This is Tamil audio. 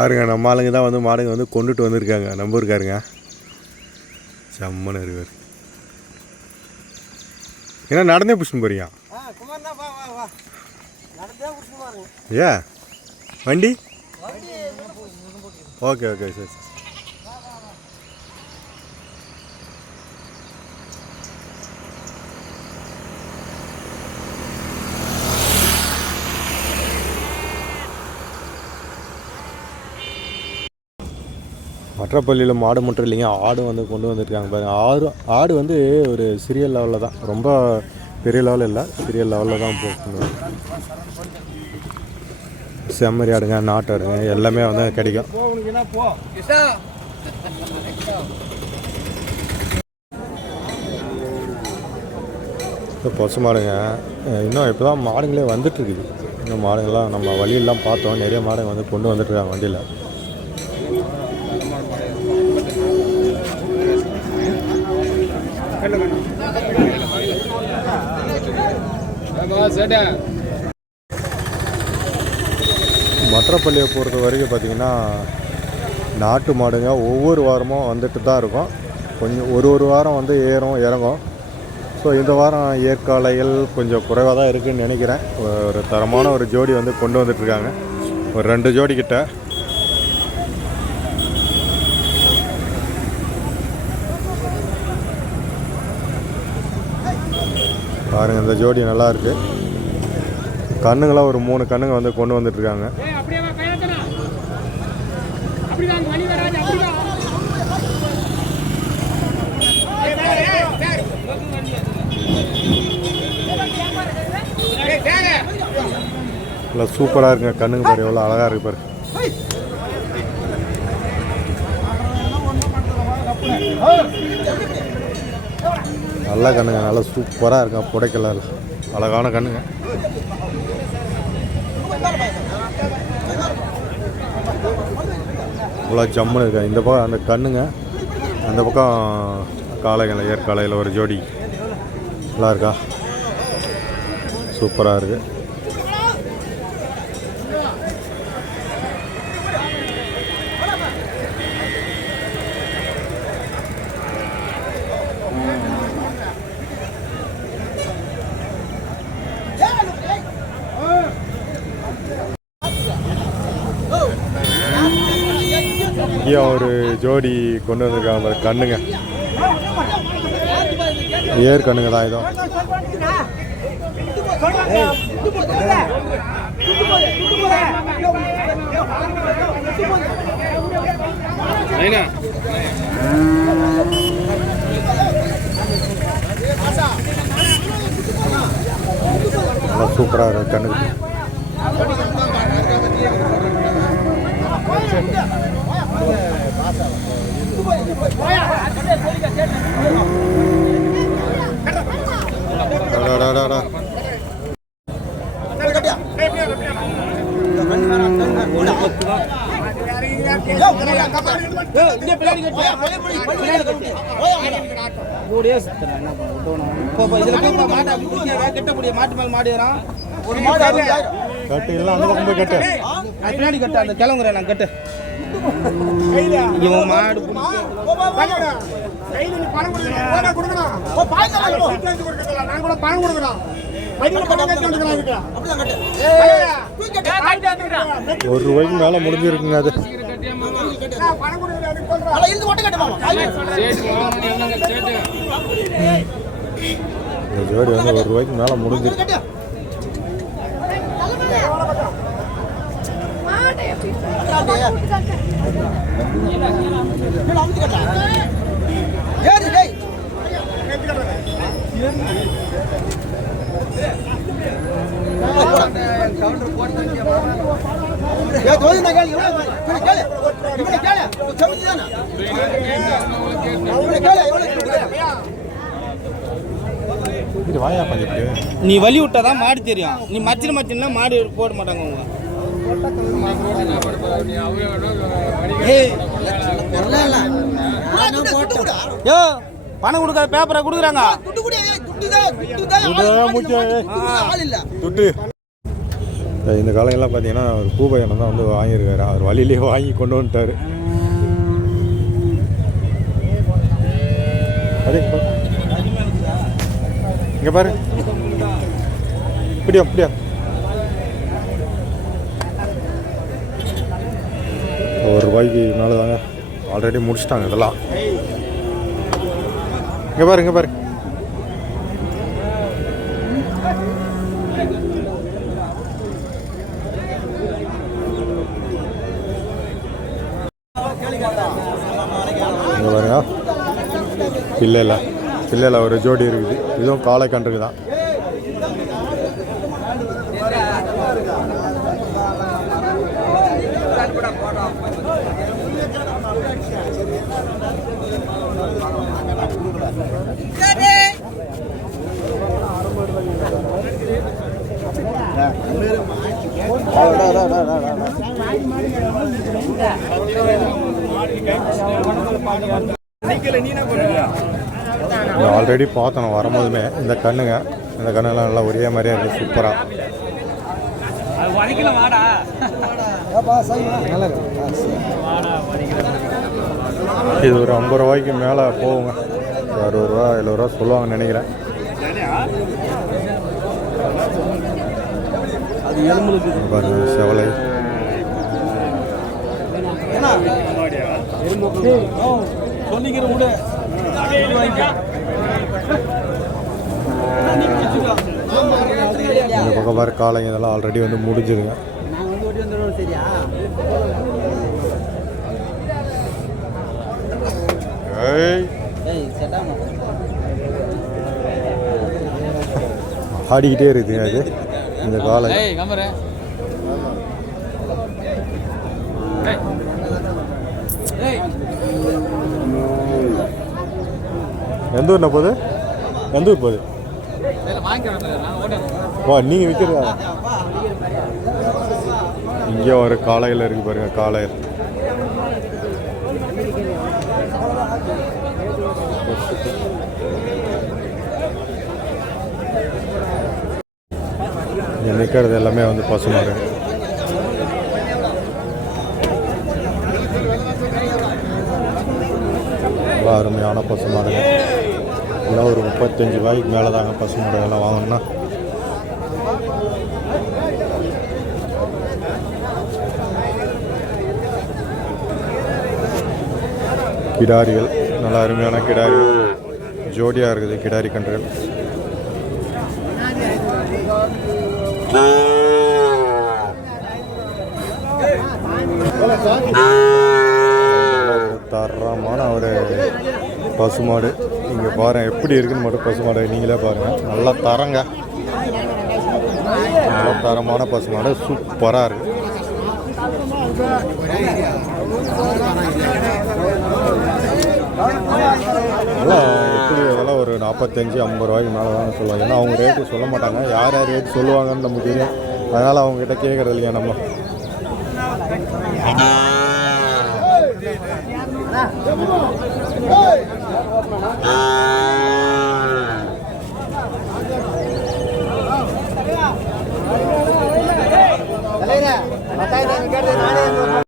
பாருங்க நம்ம ஆளுங்க தான் வந்து மாடுங்க வந்து கொண்டுட்டு வந்திருக்காங்க. நம்ம இருக்காருங்க செம்மன்னு இருக்கார் ஏன்னா நடந்தே பிடிச்சின்னு போறியா ஏ? வண்டி? ஓகே ஓகே சரி சரி. மற்றப்பள்ளியில் மாடு மட்டும் இல்லைங்க ஆடும் வந்து கொண்டு வந்திருக்காங்க பாருங்கள் ஆடு ஆடு வந்து ஒரு சிறிய லெவலில் தான். ரொம்ப பெரிய லெவலில் இல்லை சிறிய லெவலில் தான் போகணும் செம்மறி ஆடுங்க நாட்டு ஆடுங்க எல்லாமே வந்து கிடைக்கும். இப்போ பசு மாடுங்க இன்னும் இப்போ தான் மாடுங்களே வந்துட்டுருக்குது இன்னும் மாடுங்கள்லாம் நம்ம வழியெல்லாம் பார்த்தோம். நிறைய மாடுங்க வந்து கொண்டு வந்துட்டுருக்காங்க வண்டியில். மற்றப்பள்ளியை பொறுத்த வரைக்கும் பார்த்திங்கன்னா நாட்டு மாடுங்க ஒவ்வொரு வாரமும் வந்துட்டு தான் இருக்கும். கொஞ்சம் ஒரு ஒரு வாரம் வந்து ஏறும் இறங்கும். ஸோ இந்த வாரம் ஏற்காலைகள் கொஞ்சம் குறைவாக தான் இருக்குதுன்னு நினைக்கிறேன். ஒரு தரமான ஒரு ஜோடி வந்து கொண்டு வந்துட்டுருக்காங்க ஒரு ரெண்டு ஜோடி கிட்ட. பாருங்கள் இந்த ஜோடி நல்லா இருக்கு. கண்ணுங்களாம் ஒரு மூணு கண்ணுங்க வந்து கொண்டு வந்துட்டுருக்காங்க. நல்லா சூப்பராக இருக்குங்க கண்ணுங்க பாரு எவ்வளோ அழகாக இருக்கு பாரு. நல்ல கண்ணுங்க நல்லா சூப்பராக இருக்கும் புடைக்கல அழகான கண்ணுங்க. இவ்வளோ ஜம்முன்னு இருக்கு இந்த பக்கம் அந்த கண்ணுங்க அந்த பக்கம் காளைகள் ஏற்காலையில் ஒரு ஜோடி. நல்லா இருக்கா? சூப்பராக இருக்குது இங்கேயும் ஒரு ஜோடி கொண்டு வந்திருக்காங்க கண்ணுங்க. ஏர் கண்ணுங்க தான் இதோ. சூப்பராக இருக்கு கண்ணுக்கு. கட்டு எல்லாம் அந்த பக்கம் போய் கட்டு பின்னாடி கட்டு அந்த கிளம்புறேன் நான் கட்டு இவன் மாடு நான் கூட பணம் ஒரு ரூபாய்க்கு மேலே முடிஞ்சிருக்குங்க அது. ஜோடி வந்து ஒரு ரூபாய்க்கு மேலே முடிஞ்சிருக்கு. இது நீ வலி விட்டாதான் மாடு தெரியும். நீ மச்சின மச்சின்னா மாடு போட மாட்டாங்க அவங்க யோ பணம் கொடுக்காத பேப்பரை கொடுக்குறாங்க. துட்டு. இந்த- இந்த காலையெல்லாம் பார்த்தீங்கன்னா ஒரு பூபயணம் தான் வந்து வாங்கியிருக்காரு. அவர் வழியிலேயே வாங்கி கொண்டு வந்துட்டார். இங்கே பாரு. இப்படியா இப்படியா ஒரு ரூபாய்க்கு மேலே தாங்க ஆல்ரெடி முடிச்சிட்டாங்க இதெல்லாம். இங்கே பாரு இங்கே பாரு. இங்கே பாருங்க. இல்லை இல்லை. ஒரு ஜோடி இருக்குது. இதுவும் காலை கன்றுக்கு தான். ஆல்ரெடி பார்த்தோம் வரும்போதுமே. இந்த கண்ணுங்க இந்த கண்ணெல்லாம் நல்லா ஒரே மாதிரியா இருக்குது சூப்பராக இது ஒரு ஐம்பது ரூபாய்க்கு மேலே போகுங்க. ஒரு அறுபது ரூபா எழுபது ரூபா சொல்லுவாங்கன்னு நினைக்கிறேன். பாருங்க செவலை. சொல்லிக்கிற விட இந்த பக்கம் பாரு இதெல்லாம் ஆல்ரெடி வந்து செட்டாமா. ஆடிக்கிட்டே இருக்குதுங்க அது. இந்த ஏய் எந்த ஊர்ண்ணா போகுது? எந்த ஊர் போகுது? வா நீங்கள் விற்கிறதா இங்கே ஒரு காளையில் இருக்கு பாருங்க காளையர் இங்கே நிற்கிறது எல்லாமே வந்து பசுமாடு நல்லா அருமையான பசுமாடுங்க எல்லாம் ஒரு முப்பத்தஞ்சு ரூபாய்க்கு மேலே தாங்க பசுமாடு எல்லாம் வாங்கணும்னா. கிடாரிகள் நல்லா அருமையான கிடாரி. ஜோடியாக இருக்குது கிடாரி கன்றுகள். தரமான ஒரு பசுமாடு. நீங்கள் பாருங்கள் எப்படி இருக்குன்னு மட்டும் பசுமாடு நீங்களே பாருங்கள் நல்லா தரங்க. நல்ல தரமான பசுமாடு. சூப்பராக இருக்கு. எப்படி அதெல்லாம் ஒரு நாற்பத்தஞ்சு ஐம்பது ரூபாய்க்கு மேலே தான் சொல்லுவாங்க. ஏன்னா அவங்க ரேட்டு சொல்ல மாட்டாங்க. யார் யார் ரேட் சொல்லுவாங்கன்னு நமக்கு தெரியும். அதனால் அவங்ககிட்ட கேட்குறது இல்லையா நம்ம? தலைவரே, கேட்டது நானே.